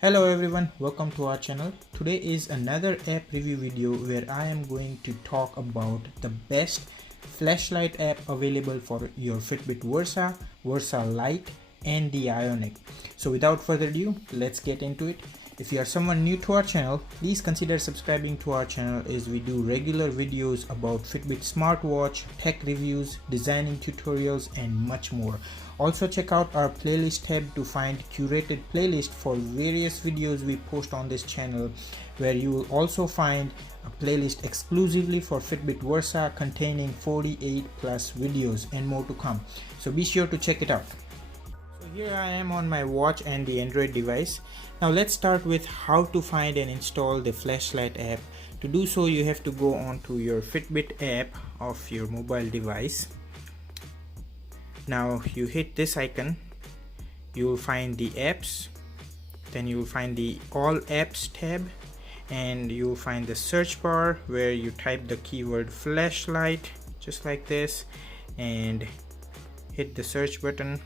Hello everyone, welcome to our channel. Today is another app review video where I am going to talk about the best flashlight app available for your Fitbit Versa, Versa LITE and the Ionic. So without further ado, let's get into it. If you are someone new to our channel, please consider subscribing to our channel as we do regular videos about Fitbit smartwatch, tech reviews, designing tutorials and much more. Also check out our playlist tab to find curated playlist for various videos we post on this channel, where you will also find a playlist exclusively for Fitbit Versa containing 48 plus videos and more to come. So be sure to check it out. So here I am on my watch and the Android device. Now let's start with how to find and install the flashlight app. To do so, you have to go on to your Fitbit app of your mobile device. Now you hit this icon, you will find the apps, then you will find the all apps tab, and you will find the search bar where you type the keyword flashlight just like this and hit the search button,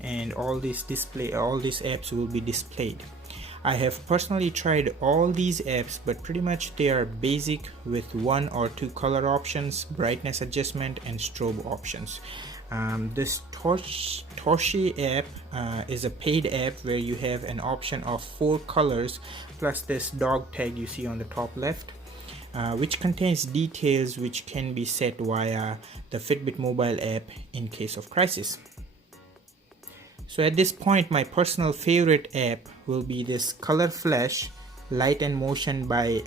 and all these apps will be displayed. I have personally tried all these apps, but pretty much they are basic with one or two color options, brightness adjustment and strobe options. This Torshi app is a paid app where you have an option of 4 colors plus this dog tag you see on the top left, which contains details which can be set via the Fitbit mobile app in case of crisis. So at this point, my personal favorite app will be this Color Flash Light and Motion by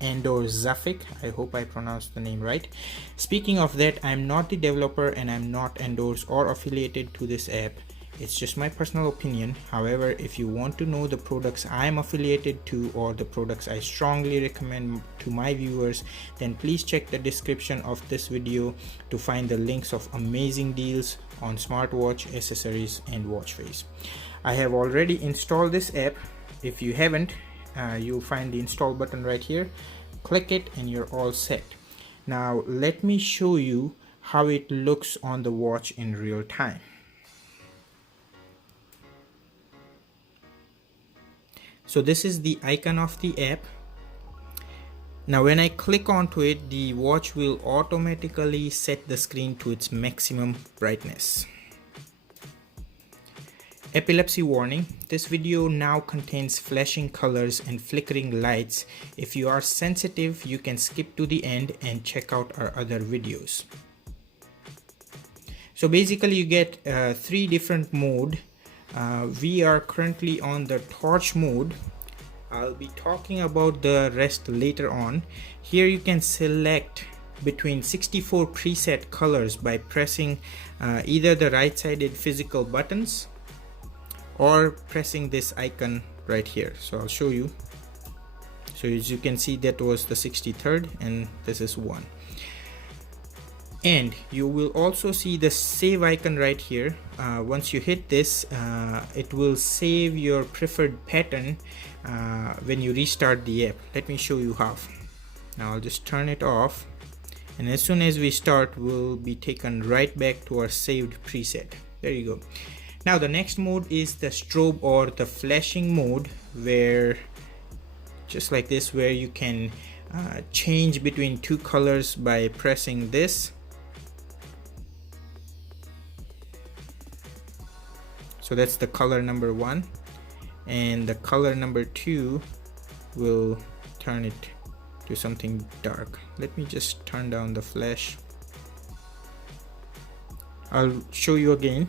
Andor Zafik. I hope I pronounced the name right. Speaking of that, I'm not the developer and I'm not endorsed or affiliated to this app. It's just my personal opinion. However, if you want to know the products I'm affiliated to or the products I strongly recommend to my viewers, then please check the description of this video to find the links of amazing deals on smartwatch, accessories and watch face. I have already installed this app. If you haven't, you'll find the install button right here. Click it and you're all set. Now let me show you how it looks on the watch in real time. So this is the icon of the app. Now when I click onto it, the watch will automatically set the screen to its maximum brightness. Epilepsy warning: this video now contains flashing colors and flickering lights. If you are sensitive, you can skip to the end and check out our other videos. So basically you get 3 different modes. We are currently on the torch mode. I'll be talking about the rest later on. Here you can select between 64 preset colors by pressing either the right-sided physical buttons or pressing this icon right here. So I'll show you. So as you can see, that was the 63rd and this is 1. And you will also see the save icon right here. Once you hit this, it will save your preferred pattern when you restart the app. Let me show you how. Now I'll just turn it off, and as soon as we start, we'll be taken right back to our saved preset. There you go. Now the next mode is the strobe or the flashing mode, where just like this, where you can change between 2 colors by pressing this. So that's the color number 1, and the color number 2 will turn it to something dark. Let me just turn down the flash. I'll show you again.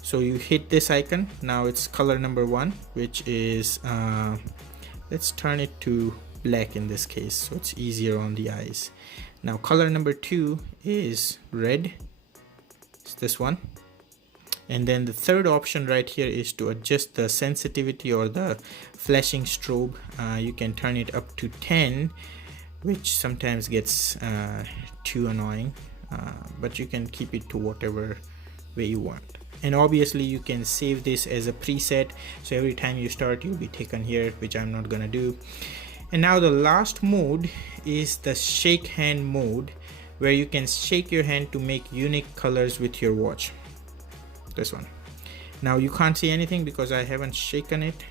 So you hit this icon. Now it's color number 1, which is let's turn it to black in this case so it's easier on the eyes. Now color number 2 is red. It's this one. And then the third option right here is to adjust the sensitivity or the flashing strobe. You can turn it up to 10, which sometimes gets too annoying, but you can keep it to whatever way you want. And obviously you can save this as a preset, so every time you start you'll be taken here, which I'm not gonna do. And now the last mode is the shake hand mode, where you can shake your hand to make unique colors with your watch. This one. Now you can't see anything because I haven't shaken it.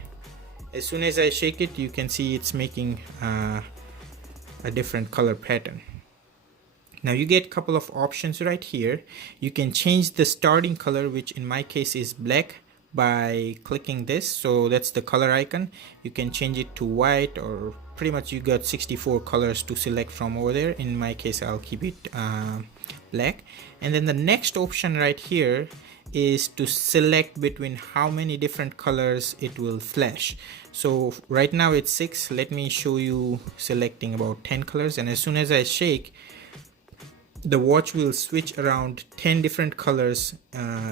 As soon as I shake it, you can see it's making a different color pattern. Now you get a couple of options right here. You can change the starting color, which in my case is black, by clicking this. So that's the color icon. You can change it to white, or pretty much you got 64 colors to select from over there. In my case, I'll keep it black. And then the next option right here is to select between how many different colors it will flash. So right now it's 6. Let me show you selecting about 10 colors, and as soon as I shake, the watch will switch around 10 different colors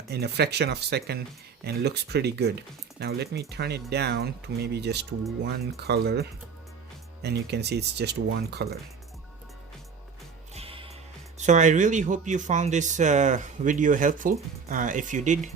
in a fraction of a second, and looks pretty good. Now let me turn it down to maybe just one color, and you can see it's just one color. So I really hope you found this video helpful. If you did,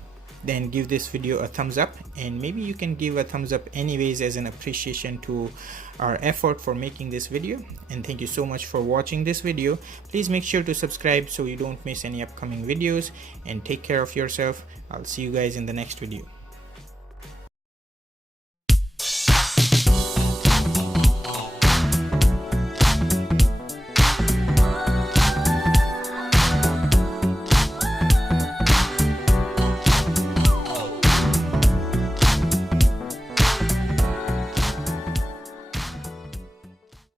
then give this video a thumbs up, and maybe you can give a thumbs up anyways as an appreciation to our effort for making this video. And thank you so much for watching this video. Please make sure to subscribe so you don't miss any upcoming videos, and take care of yourself. I'll see you guys in the next video.